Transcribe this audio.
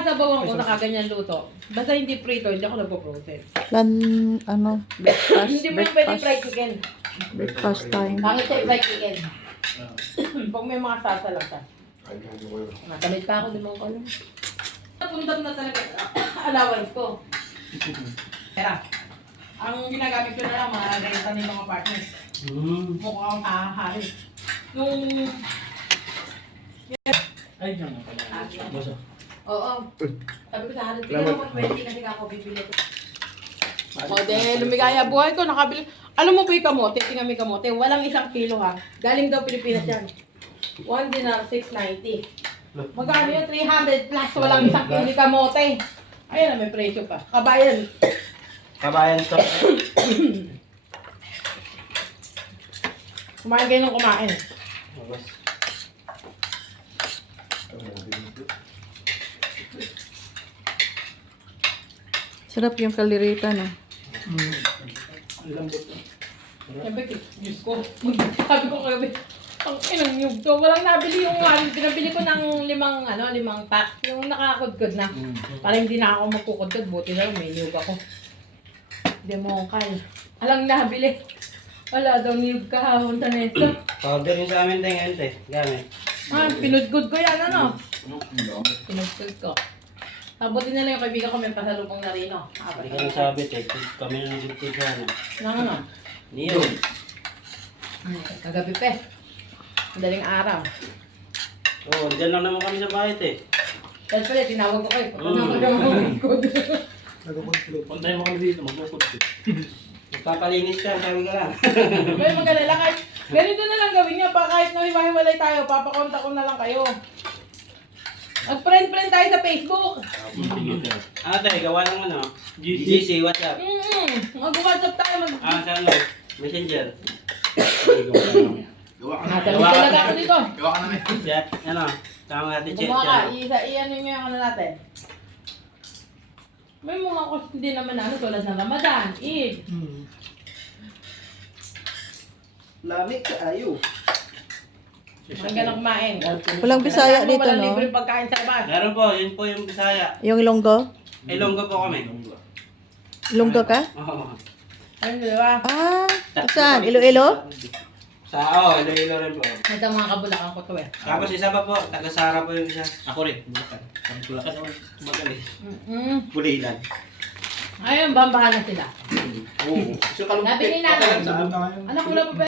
nakasabawan ko, nakaganyan luto. Basta hindi prito, hindi ako nagpo-protein. Breakfast. Hindi mo yung pwede fried chicken. Breakfast time. Bakit siya fried chicken? Pag may mga salsa lang siya. Natamit pa ako, di mo ko alam. Napunta na talaga allowance ko. Pera. Ang ginagamit ko na lang, mga renta ng mga partners. Mukha akong kahahari. Nung... Ay, dyan na pala. Boso. Oo. Sabi ko sa Halit, bigyan mo 20 kasi ako bibili ko. O, de, lumigaya buhay ko, nakabili. Alam mo ba yung kamote? Tingnan mo yung kamote. Walang 1 kilo ha. Galing daw Pilipinas yan. 1 dinar, 690. Magkano yun? 300 plus. Walang 1 kilo yung kamote. Ayun na, may presyo pa. Kabayan. Kabayan to. Kumain kayo ng kumain. Sarap yung kalirita, no? Lambot. Sabi ko, Diyos ko. Sabi ko kagabi, ang inang nyug to. Walang nabili yung pinabili ko ng 5 pack. Yung nakakudkod na. Para hindi na ako magkukudkod. Buti na lang, may nyug ako. Demongkal. Alang nabili. Wala daw nyug kahapon sa neto. Powder yung sa amin tayo ngayon, te. Gamit. Pinudgod ko yan, ano? Pinudgod ko. Sabutin nila yung kaibigan ko, may pasalubong na rin, no? Hindi ka nasabi, te. Kami na nagigit sa ano. Nang ano? Niyo. Kagabi pe. Madaling araw. Oo, dyan lang naman kami sa bahay, te. Tapos pala, tinawag ko kayo. Pagkakagawagod. Puntay mo kami dito, magbukod. Magpapalinis ka, sabi ka lang. May mag-alala kayo. Ganito na lang gawin niyo. Kahit na hiwa-hiwalay tayo, papakonta ko na lang kayo. Mag-friend-friend tayo sa Facebook. Ano, te? Gawa ng ano? GC, what's up? Mag-WhatsApp tayo. Sa ano? Messenger. Nasa talaga ako dito. Chat, ano? Tama natin chat. Gumawa ka. Iyan niyo yung ano natin. May mga course hindi naman ano tulad ng Ramadan, Eid. Lamig ka, ayo. Mga ganang kumain. Walang Bisaya dito, Walang no? libre pagkain sa labas. Meron po, yun po yung Bisaya. Yung Ilonggo? Ilonggo po kami. Ilonggo ka? Oo. Ano, di ba? Saan? Iloilo? Iloilo rin po. Ito ang mga kabulakan ko to eh. Tapos isa pa po, taga-Sara po yung isa. Ako rin, bulakan. Kami bulakan naman, tumagal eh. Bulilan. Ayun, bambahan na sila. Oo. Sabi ni nanay, anak ko lang pa